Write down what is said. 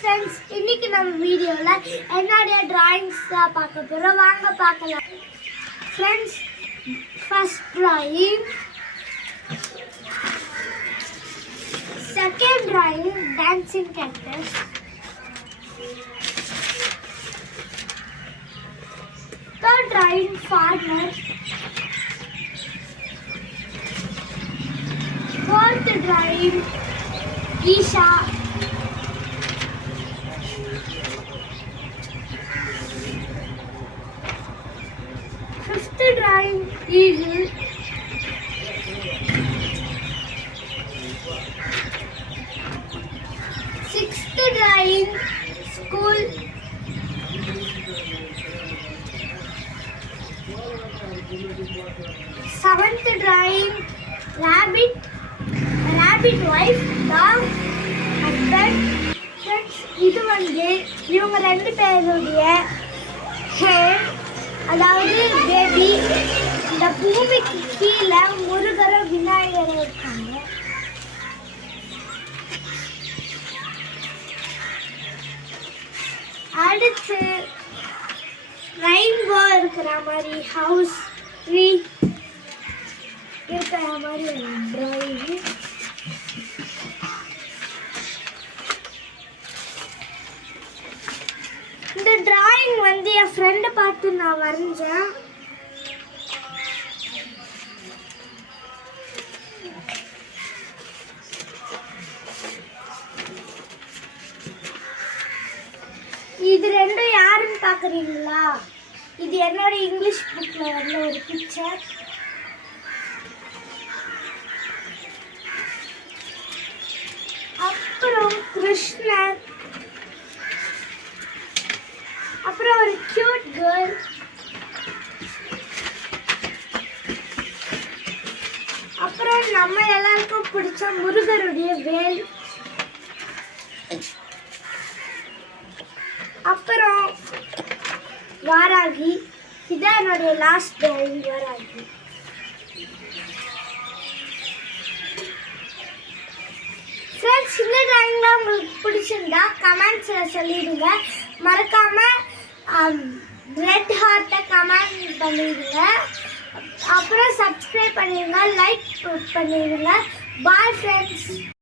Friends, இன்னைக்கு நம்ம வீடியோவில் என்னுடைய டிராயிங்ஸ் தான் பார்க்க போகிறோம். வாங்க பார்க்கலாம். Friends, first drawing, second drawing dancing cactus, third drawing farmer, fourth drawing Isha, fifth drawing eagle, sixth drawing school, seventh drawing rabbit wife, dog, husband. Friends, இது வந்து இவங்க ரெண்டு பேருடைய ஹேர், அதாவது பேபி. இந்த பூமிக்கு கீழே முருகரும் விநாயகரும் இருக்காங்க. அடுத்து ரெயின்போ இருக்கிற மாதிரி ஹவுஸ், ட்ரீ இருக்கிற மாதிரி ஒரு டிராயிங். இந்த டிராயிங் வந்து என் ஃப்ரெண்டை பார்த்து நான் வரைஞ்சேன். இது ரெண்டும் யாருன்னு பார்க்குறீங்களா? இது என்னோட இங்கிலீஷ் புக்கில் வந்து ஒரு பிக்சர். அப்புறம் கிருஷ்ணர், அப்புறம் ஒரு கியூட் கேர்ள், அப்புறம் நம்ம எல்லாருக்கும் பிடிச்ச முருகருடைய வேல், அப்புறம் வாராகி. இதான் என்னுடைய லாஸ்ட் டிராயிங், வாராகி. ஃப்ரெண்ட்ஸ், இந்த டிராயிங்லாம் உங்களுக்கு பிடிச்சிருந்தா கமெண்ட்ஸில் சொல்லிடுங்க. மறக்காமல் ரெட் ஹார்ட்டை கமெண்ட் பண்ணிடுங்க. அப்புறம் சப்ஸ்கிரைப் பண்ணிடுங்க, லைக் பண்ணிடுங்க. Bye friends.